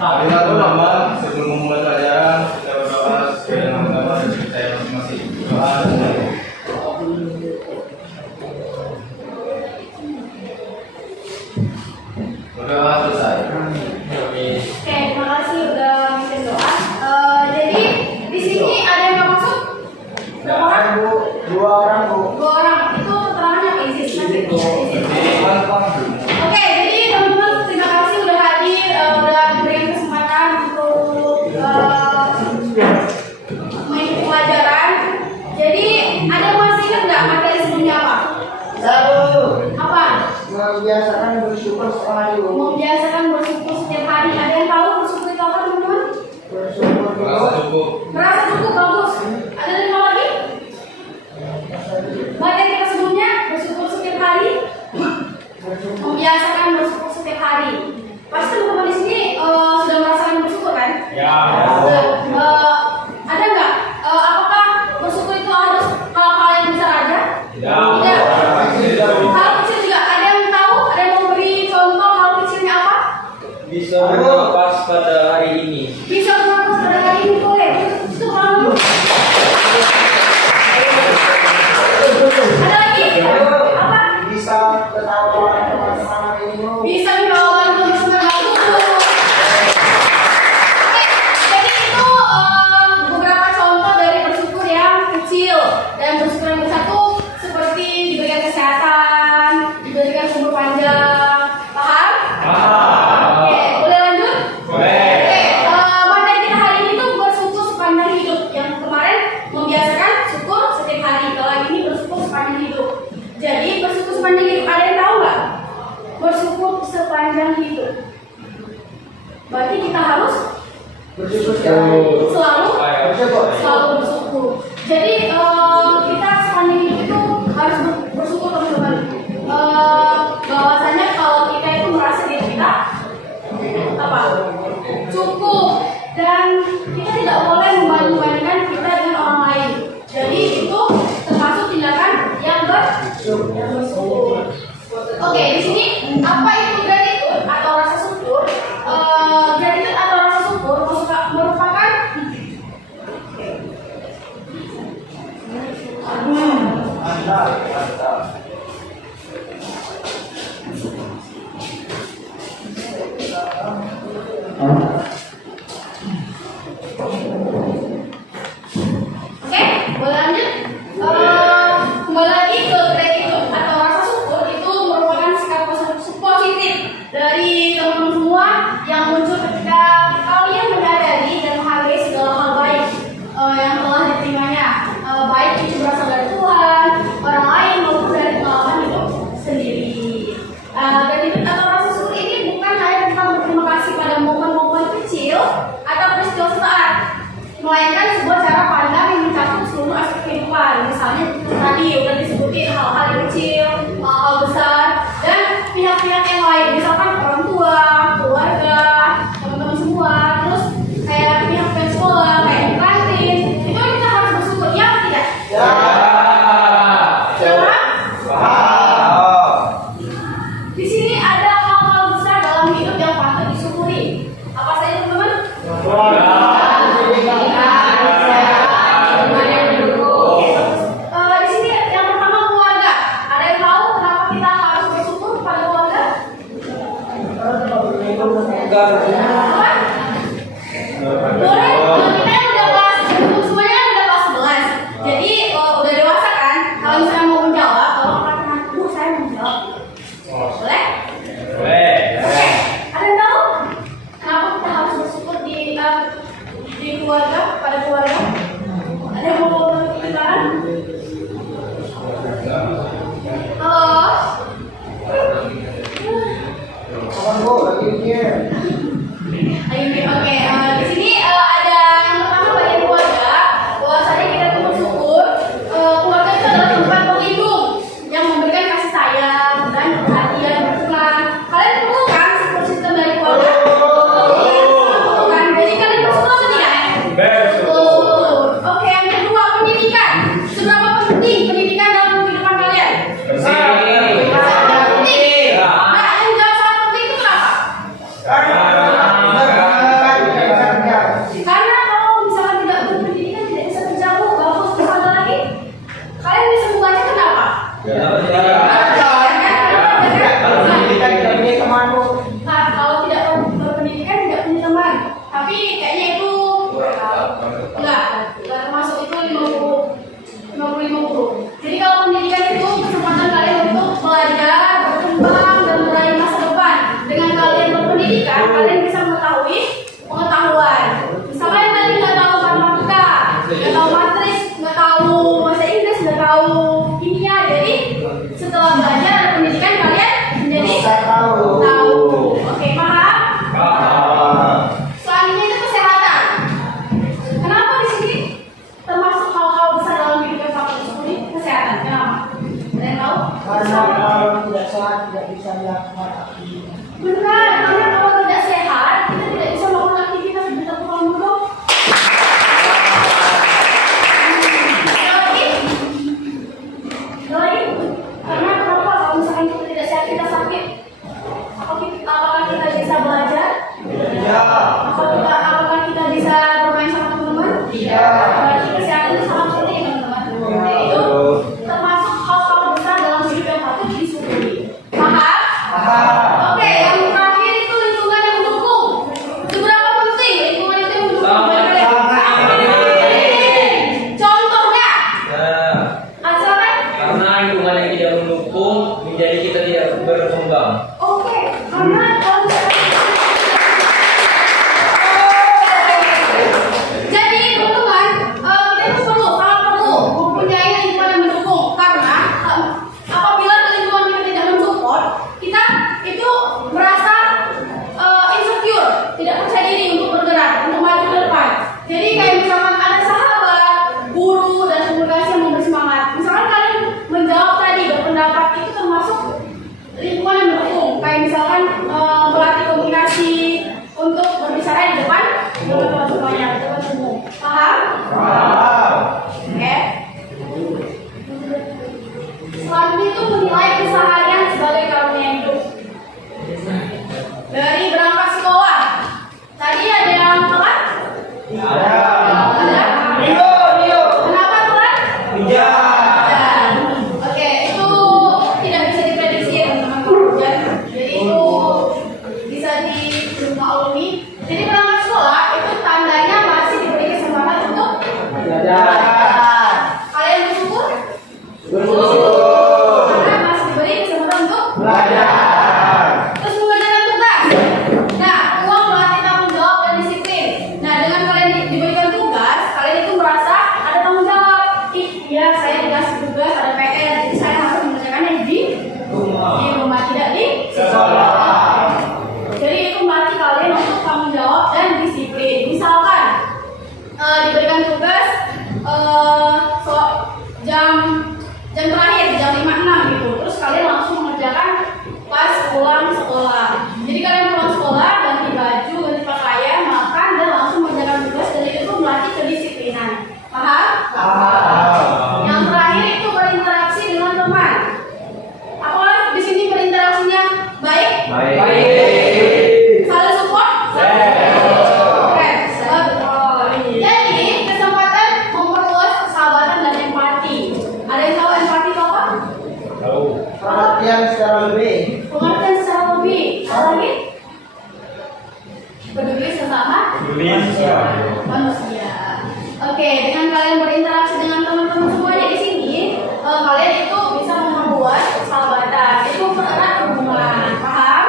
Marilah teman-teman, sebelum memulai pelajaran kita berdoa sesuai dengan agama dan percaya masing-masing. Doa dan doa. Berdoa selesai. Oke, terima kasih udah bikin doa. Jadi di sini ada yang nggak masuk? Berapa orang? Dua orang, Bu. Dua orang. Itu keterangannya apa izin? Oke, jadi teman-teman terima kasih udah hadir, udah diberikan kesempatan untuk mengikuti pelajaran. Jadi ada yang masih ingat nggak materi sebelumnya apa? Satu. Apa? Membiasakan bersyukur setiap hari, Bu. Membiasakan bersyukur setiap hari. Ada yang tahu bersyukur itu apa, teman-teman? Bersyukur Merasa dulu. cukup. Merasa cukup, bagus. Ada yang tahu lagi? Materi kita sebelumnya bersyukur setiap hari. Membiasakan bersyukur setiap hari. Pasti teman-teman di sini sudah merasakan bersyukur kan? Ya. Ada nggak? Apakah bersyukur itu harus hal-hal yang besar aja? Tidak. Hal kecil juga. Ada yang tahu? Ada yang mau beri contoh hal kecilnya apa? Bisa bernapas pada hari ini. Bisa bernapas pada hari ini boleh. Itu kalau ada lagi? Apa? Bisa ketawa teman-teman hari ini, Bu. Bisa melawan teman-teman bagus. Oke, jadi itu beberapa contoh dari bersyukur yang kecil dan bersyukur yang besar tuh seperti diberikan kesehatan, diberikan umur panjang, paham? Oke, boleh lanjut? Boleh. Oke, materi kita hari ini tuh bersyukur sepanjang hidup. Yang kemarin membiasakan syukur setiap hari. Kalau ini bersyukur sepanjang hidup. Jadi bersyukur sepanjang hidup ada yang tahu nggak? Bersyukur sepanjang hidup. Berarti kita harus Bersyukur setiap hari. selalu Bersyukur. bersyukur. Jadi kita sepanjang hidup itu harus bersyukur teman-teman. Bahwasanya kalau kita itu merasa diri kita apa? Cukup dan kita tidak boleh membanding-bandingkan kita dengan orang lain. Jadi itu termasuk tindakan yang bersyukur. Oke, di sini apa itu gratitude atau rasa syukur? Gratitude atau rasa syukur merupakan Oke, boleh lanjut? Kembali lagi ke gratitude atau rasa syukur itu merupakan sikap positif dari teman-teman semua yang muncul ketika kalian menyadari dan menghargai segala hal baik yang telah diterimanya, baik itu berasal dari Tuhan, orang lain maupun dari pengalaman hidup sendiri. Gratitude atau rasa syukur ini bukan hanya tentang berterima kasih pada momen-momen kecil atau peristiwa sesaat, melainkan sebuah cara pandang yang mencakup seluruh aspek kehidupan. Misalnya tadi udah disebutin hal-hal yang kecil, hal-hal besar, dan pihak-pihak yang lain. Misalkan orang tua, keluarga, teman-teman semua, terus kayak pihak sekolah, kayak di kantin. Itu kita harus bersyukur, ya atau tidak? Siapa? Di sini ada hal-hal besar dalam hidup yang patut disyukuri. Apa saja teman-teman? Di sini yang pertama keluarga. Ada yang tahu kenapa kita harus bersyukur pada keluarga? Apa? Boleh? Kita yang udah kelas, semuanya kan udah kelas 11. Jadi udah dewasa kan? Kalau misalnya mau menjawab, kalau katakan Bu, saya mau menjawab. Boleh? Oke. Ada yang tahu kenapa kita harus bersyukur di keluarga, pada keluarga? Ada yang mau berbicara? Halo? Kapan, Bu? Lagi mikir. memaklumi. Jadi berangkat sekolah itu tandanya masih diberi kesempatan untuk Belajar. Kalian bersyukur? Bersyukur. Karena masih diberi kesempatan untuk Belajar. terus mengerjakan tugas. Nah, uang melatih tanggung jawab dan disiplin. Nah, dengan kalian diberikan tugas, kalian itu merasa ada tanggung jawab. Ih, ya saya dikasih tugas, ada PR, jadi saya harus mengerjakannya di rumah, tidak di Sekolah. Jadi itu melatih kalian untuk tanggung jawab dan disiplin. Misalkan diberikan tugas jam terakhir jam 5.06 gitu, terus kalian langsung mengerjakan pas pulang sekolah. Jadi kalian pulang sekolah ganti baju, ganti pakaian, makan dan langsung mengerjakan tugas, dan itu melatih kedisiplinan. Paham? Yang terakhir itu berinteraksi dengan teman. Apakah di sini berinteraksinya baik? Saling support? Oke, betul. Jadi kesempatan memperluas persahabatan dan empati. Ada yang tahu empati itu apa? Perhatian secara lebih. Pengertian secara lebih. Apa lagi? Peduli sesama manusia. Oke, dengan kalian berinteraksi dengan teman-teman semuanya di sini, kalian itu bisa memperluas persahabatan. Itu mempererat hubungan. Paham?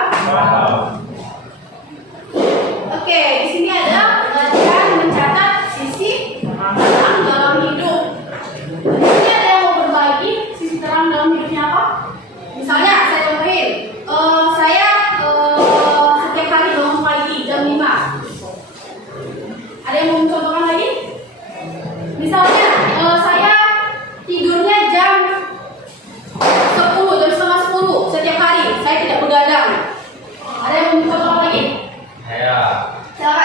Oke, di sini ada latihan mencatat sisi terang dalam hidup. Di sini ada yang mau berbagi sisi terang dalam hidupnya apa? Misalnya saya contohin, saya setiap hari bangun pagi jam 5. Ada yang mau mencontohkan lagi? Misalnya saya tidurnya jam 10, jam setengah 10 setiap hari. Saya tidak begadang. Ada yang mau mencontohkan lagi? Silakan.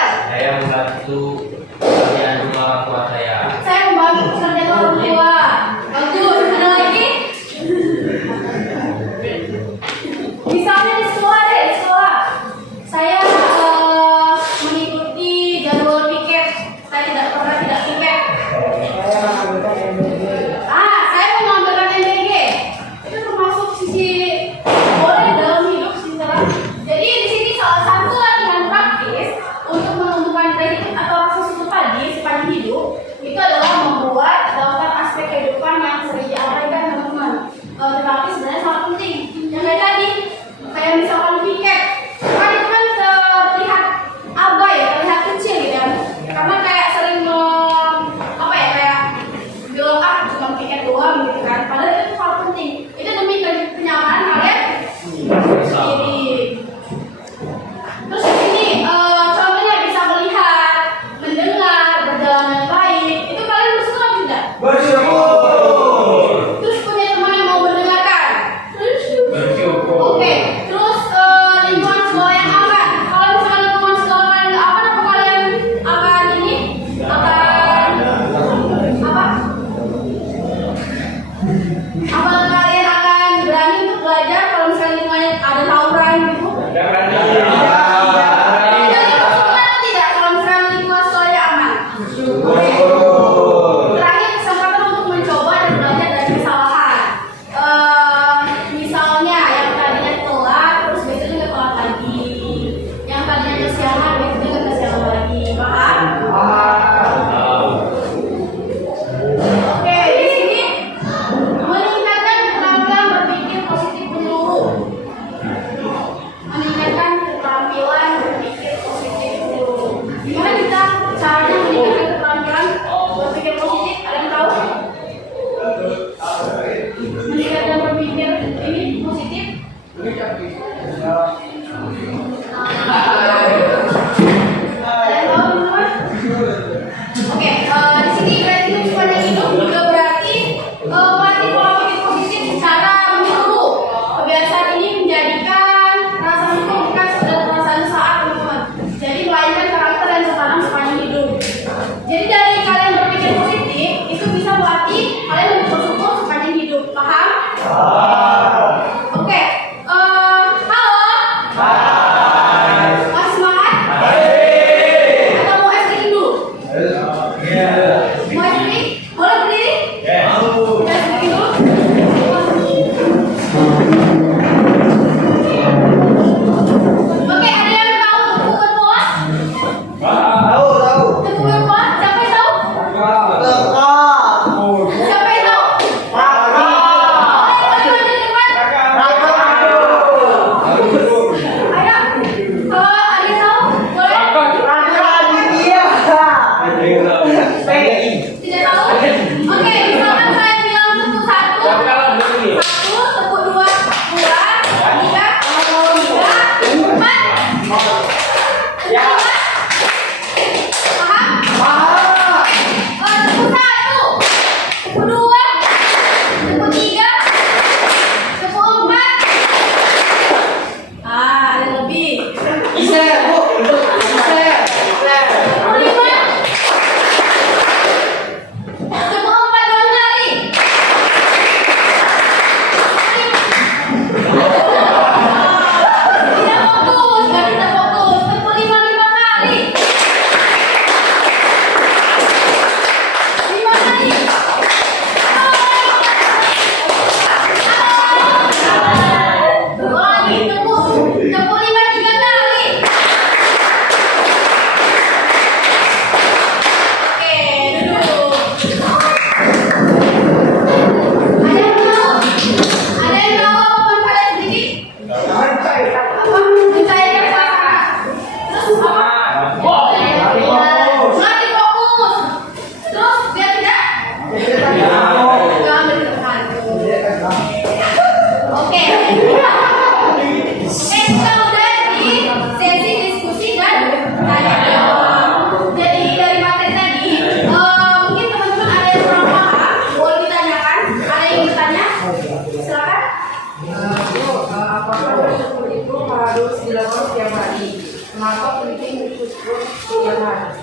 bikin bersyukur setiap hari.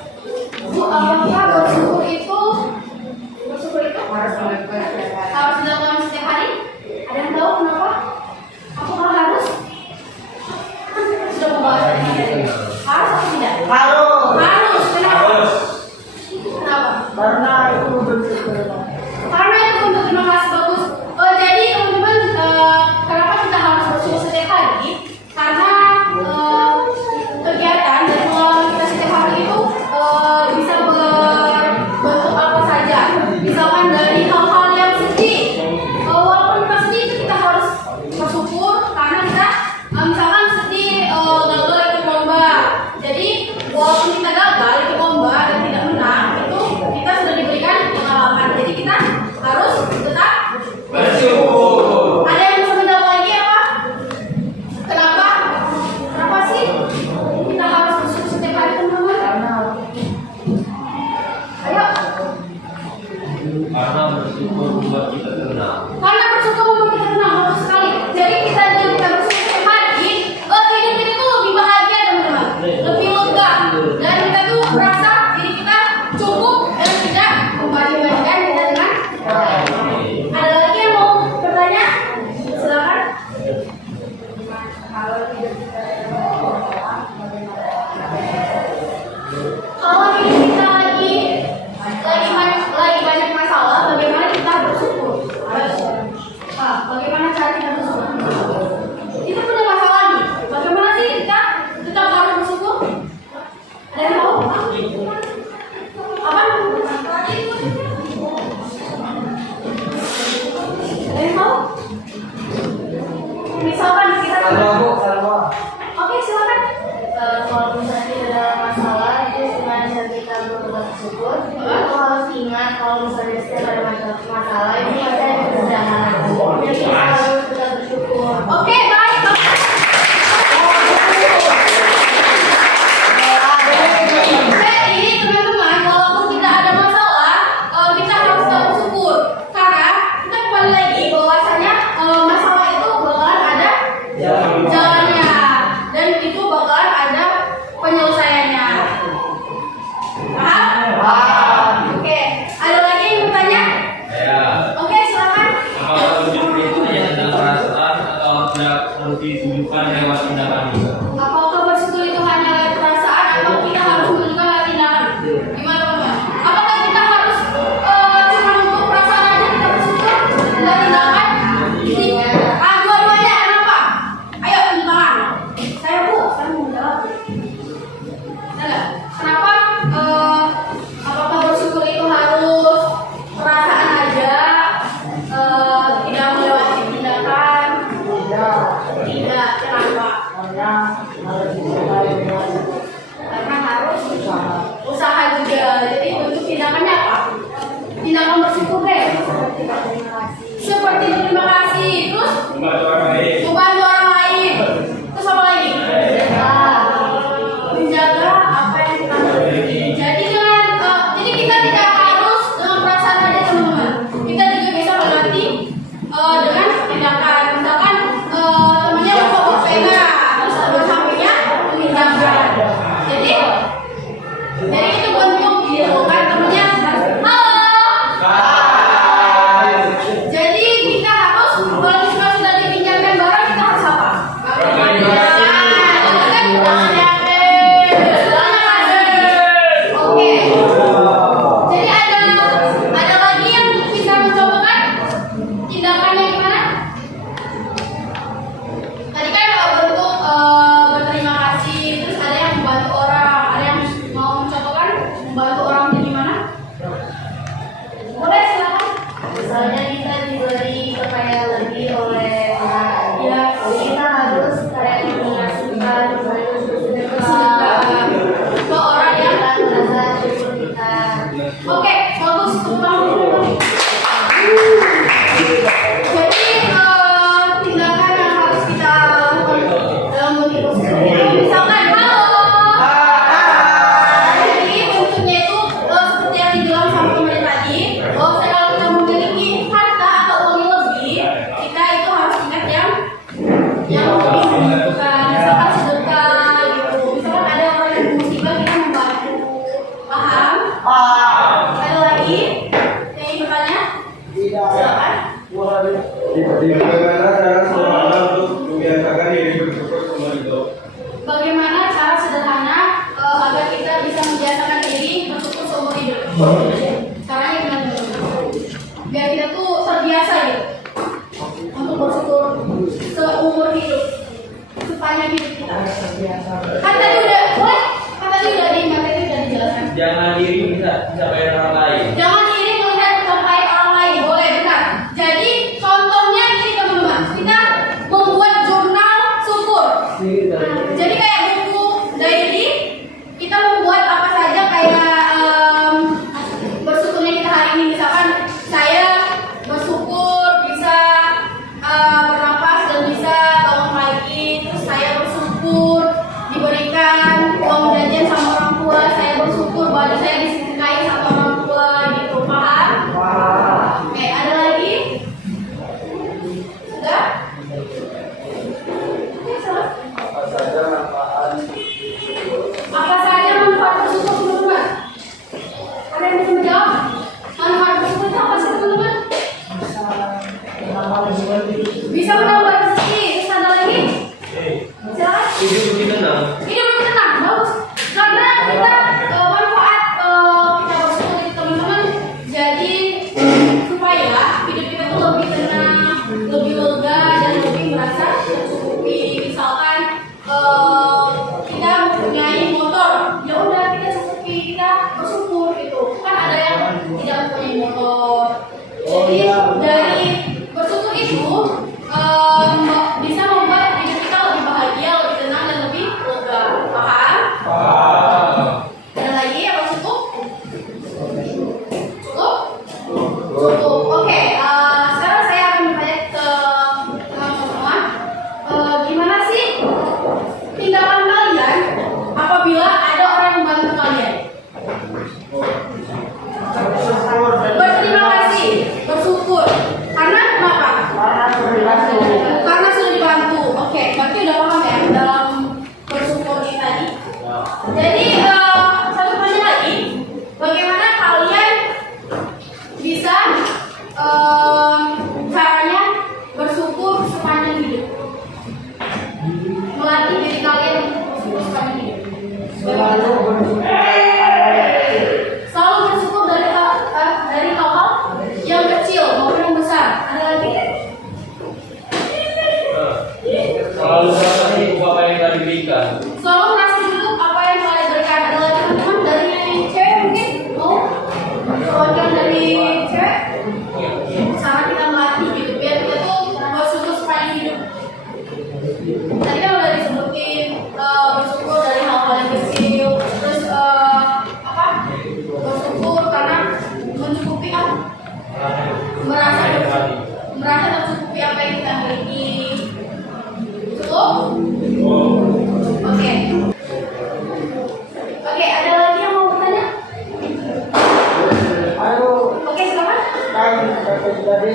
Bu, apakah bersyukur itu harus dilakukan setiap hari? Ada yang tahu kenapa? Apakah harus? Kan kita sudah membahas tadi. Harus atau tidak? Harus. Harus. Kenapa? Harus. Kenapa? Karena itu bersyukur. Karena itu untuk terima kasih bagus. Jadi teman-teman, kenapa kita harus bersyukur setiap hari? Karena kegiatan dan pengalaman kita setiap hari itu bisa berbentuk apa saja. Misalkan dari hal-hal yang sedih, walaupun kita sedih itu kita harus bersyukur karena kita misalkan sedih gagal ikut lomba. Jadi walaupun kita gagal ikut lomba dan tidak menang, itu kita sudah diberikan pengalaman. Jadi kita harus tetap Bersyukur. ada yang bisa menjawab lagi apa? Kenapa? Kenapa sih kita harus bersyukur setiap hari teman-teman? Ayo. Karena bersyukur membuat kita tenang. Karena bersyukur membuat kita tenang, bagus sekali. Jadi kita dengan kita bersyukur setiap hari, hidup kita tuh lebih bahagia teman-teman, lebih lega, dan kita tuh merasa diri kita cukup dan tidak membanding-bandingkan kita dengan orang lain. Ada lagi yang mau bertanya? Silakan. Kalau hidup kita lagi banyak masalah, bagaimana kita bersyukur? Bagaimana cara kita bersyukur? Kita punya masalah nih. Bagaimana sih kita tetap harus bersyukur? Ada yang tahu? Apa? Ada yang tahu? Misalkan kita Oke, silakan. Kalau misalnya kita dalam masalah, itu dengan cara kita bersyukur, kita harus ingat kalau misalnya setiap ada masalah itu pasti ada kesudahan. Jadi kita harus tetap bersyukur. Oke, baik. Jadi teman-teman, walaupun kita ada masalah, kita harus tetap bersyukur. Karena kita kembali lagi bahwasanya masalah itu bakalan ada jalannya, dan itu bakalan ada penyelesaiannya. Paham? Oke, ada lagi yang bertanya? Ya. Oke, silakan. Apakah bersyukur itu hanya tentang perasaan atau ada Bagaimana cara sederhana untuk membiasakan diri bersyukur semua itu? Bagaimana cara sederhana agar kita bisa membiasakan diri bersyukur seumur hidup? Caranya gimana? Biar kita tuh terbiasa gitu untuk bersyukur seumur hidup, sepanjang hidup kita. Kan tadi udah, boleh? Kan tadi udah di materi udah dijelaskan. Jangan diri bisa bayar orang lain. Jangan iri melihat pencapaian orang lain, boleh benar. Jadi contohnya ini teman-teman, kita membuat jurnal syukur. Jadi kayak buku diary, kita membuat apa saja kayak bersyukurnya kita hari ini. Misalkan saya bersyukur bisa bernapas dan bisa bangun pagi. Terus saya bersyukur diberikan uang jajan sama orang tua. Saya bersyukur baju saya disetrikain sama orang tua gitu, paham? Oke, ada lagi? Sudah? Oke, selesai. Apa saja manfaat bersyukur teman-teman? Ada yang bisa menjawab? Manfaat bersyukur itu apa sih teman-teman? Bisa menambah rezeki. Terus ada lagi? Silakan. Hidup lebih tenang. Hidup lebih tenang, bagus. Karena kita manfaat kita bersyukur itu teman-teman. Jadi supaya hidup kita tuh lebih tenang, lebih lega dan lebih merasa tercukupi. Misalkan kita mempunyai motor, ya udah kita cukupi, kita bersyukur gitu. Kan ada yang tidak mempunyai motor. Jadi dari bersyukur itu bisa membuat hidup kita lebih bahagia, lebih tenang dan lebih lega. Paham? Ada lagi apa cukup? Cukup? Cukup. Oke. Sekarang saya akan bertanya ke teman-teman, gimana sih tindakan kalian apabila ada orang yang membantu kalian? Berterima kasih, bersyukur. Karena kenapa? Karena sudah dibantu. Oke, berarti udah paham ya dalam bersyukur ini tadi. Jadi satu pertanyaan lagi, bagaimana kalian bisa caranya bersyukur sepanjang hidup? Melatih diri kalian untuk bersyukur sepanjang hidup. Selalu bersyukur dari hal-hal yang kecil maupun yang besar. Ada lagi? Selalu merasa cukup apa yang telah diberikan. Selalu merasa cukup apa yang telah diberikan. Ada lagi teman-teman dari cewek mungkin? Mau? Perwakilan dari cewek? Cara kita melatih gitu biar kita tuh bersyukur sepanjang hidup. Tadi kan udah disebutin bersyukur dari hal-hal yang kecil. Terus bersyukur karena mencukupi merasa tercukupi apa yang kita miliki. Cukup? Oke. Oke, ada lagi yang mau bertanya? Oke, silakan. Jadi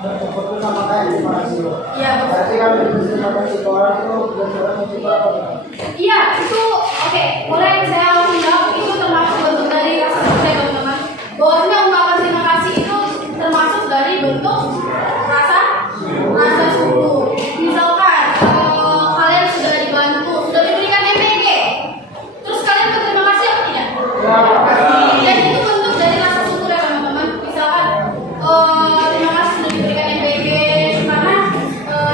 bersyukur itu sama kayak terima kasih. Iya, Berarti kalau berterima kasih ke orang itu bersyukur juga apa? iya, itu oke. Boleh saya langsung jawab, itu termasuk bentuk dari rasa syukur ya teman-teman. Bahwasanya ungkapan terima kasih itu termasuk dari bentuk rasa syukur. Misalkan kalian sudah dibantu, sudah diberikan MBG, terus kalian berterima kasih apa tidak? Dan itu bentuk dari rasa syukur ya teman-teman. Misalkan terima kasih sudah diberikan MBG karena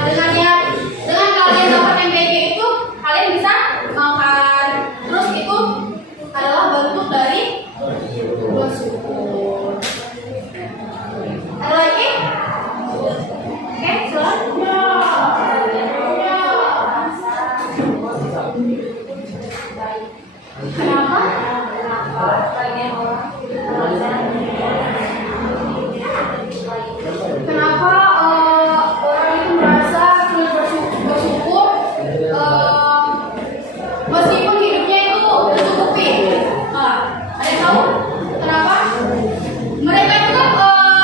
dengan kalian dapat MBG itu kalian bisa makan. Terus itu adalah bentuk dari bersyukur. Ada lagi? Oke, Kenapa? Kenapa orang itu merasa sulit bersyukur meskipun hidupnya itu tercukupi? Ada yang tahu? Kenapa? Mereka itu kan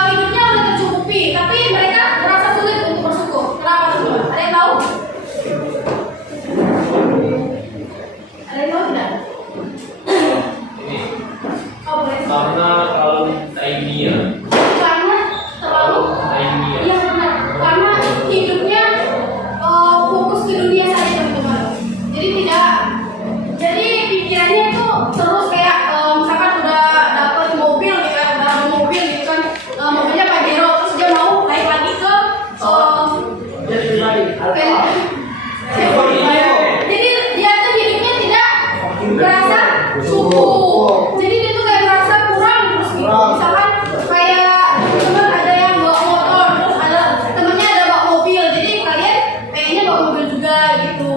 hidupnya udah tercukupi, tapi mereka merasa sulit untuk bersyukur. Kenapa teman-teman? Ada yang tahu? Ada yang tahu tidak? Oh, boleh. Karena kalau ilmiah. Karena terlalu Ilmiah. iya benar. Karena terus kayak misalkan udah dapet mobil gitu kan, udah ada mobil gitu kan, mobilnya Pajero, terus dia mau naik lagi ke jadi dia tuh hidupnya tidak merasa cukup, jadi dia tuh kayak merasa kurang terus gitu. Misalkan kayak teman ada yang bawa motor, terus ada temennya ada bawa mobil, jadi kalian pengennya bawa mobil juga gitu.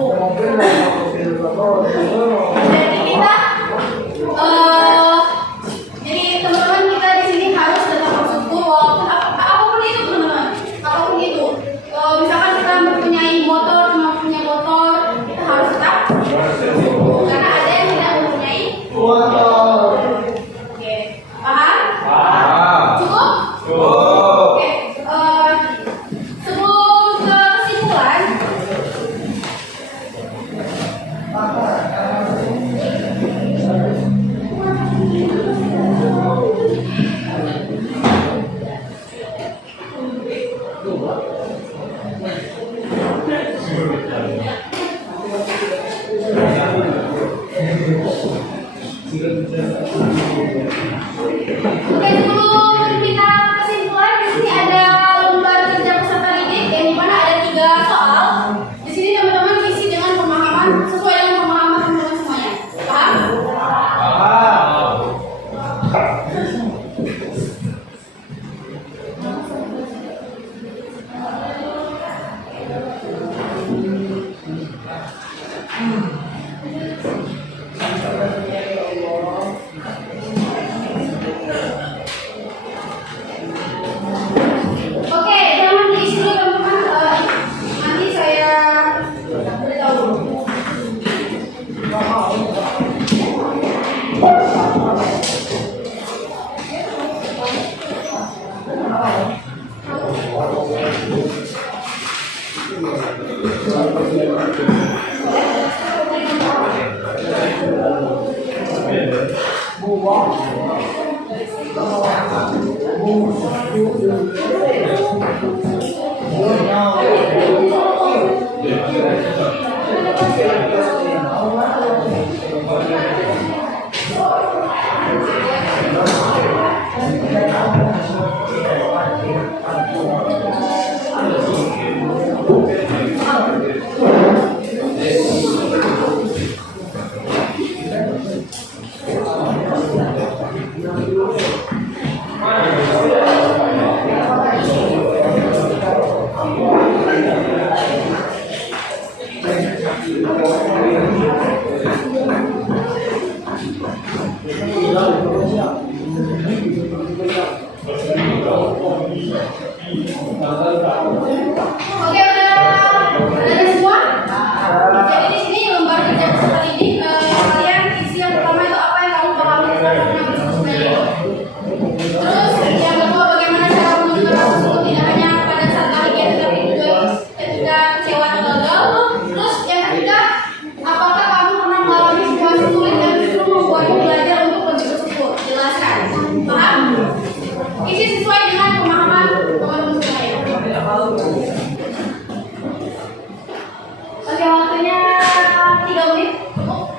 Jadi kita jadi teman-teman kita di sini harus tetap bersyukur walaupun apapun itu teman-teman, apapun itu. Misalkan kita mempunyai motor, cuma punya motor, kita harus tetap bersyukur karena ada yang tidak mempunyai motor. Oke, paham? Cukup? Oke, sebelum ke kesimpulan, oke, sebelum kita kesimpulan, di sini ada lomba kerja peserta didik yang dimana ada 3 soal. Di sini teman-teman isi dengan pemahaman sesuai dengan pemahaman teman-teman semuanya. Paham? Oke, jangan diisi dulu teman-teman. Nanti saya beritahu. Oke, udah semua? Jadi di sini lembar kerja peserta didik, kalian isi yang pertama itu apa yang kamu pahami tentang sebenarnya. Terus yang kedua bagaimana cara menunjukkan rasa syukur tidak hanya pada saat bahagia tetapi juga ketika kecewa atau gagal. Terus yang ketiga, apakah kamu pernah mengalami situasi sulit dan justru membuatmu belajar untuk lebih bersyukur? Jelaskan. Paham? Isi sesuai dengan pemahaman teman-teman semuanya. Oke, waktunya 3 menit. Cukup?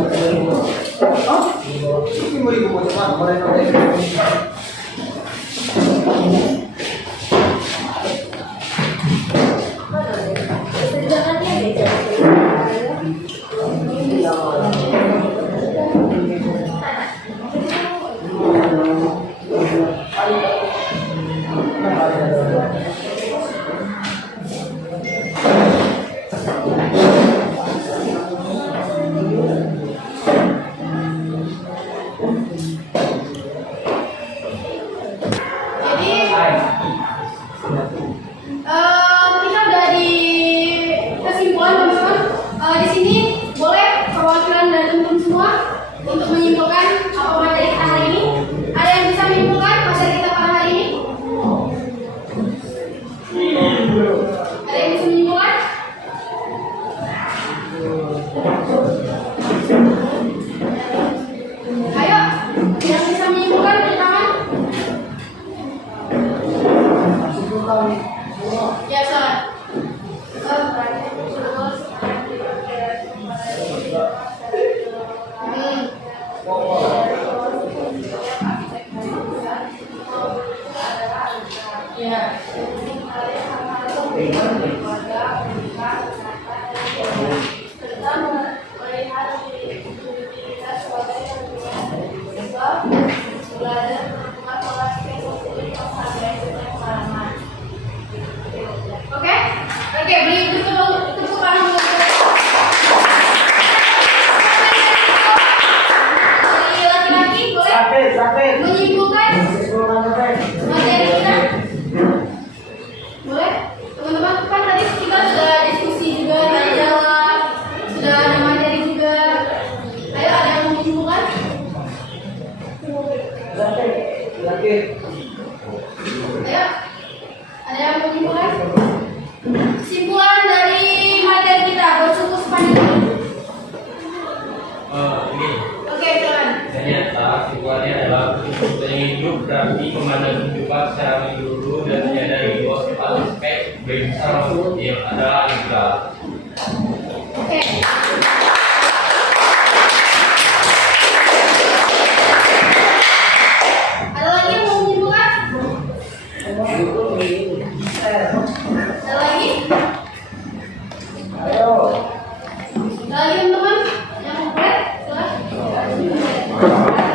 Ini mau ibu mau cepat, mulai nanti. Jadi kita udah di kesimpulan teman-teman. Di sini boleh perwakilan dari teman-teman semua untuk menyimpulkan apa materi kita hari ini. Ada yang bisa menyimpulkan materi kita pada hari ini? Ada yang bisa menyimpulkan? Ayo, yang bisa menyimpulkan beri tangan. Ya, salah. Ya. Oke, beri tepuk tangan untuk dari laki-laki boleh Sampai. menyimpulkan Kesimpulan sampai. materi kita. Boleh, teman-teman, kan tadi kita sudah diskusi juga, tanya jawab, sudah ada materi juga. Ayo, ada yang mau menyimpulkan? Sampai. Lagi. Ayo, ada yang mau menyimpulkan? Kesimpulan dari materi kita bersyukur sepanjang ini. Ini Oke, silakan. ternyata kesimpulannya adalah kesimpulan hidup berarti memandang kehidupan secara menyeluruh dan menyadari bahwa setiap aspek besar yang adalah integral. Oke. Ada lagi yang mau menyimpulkan? Ada lagi? Ayo. Ada lagi teman-teman? Yang mau mulai? Silakan.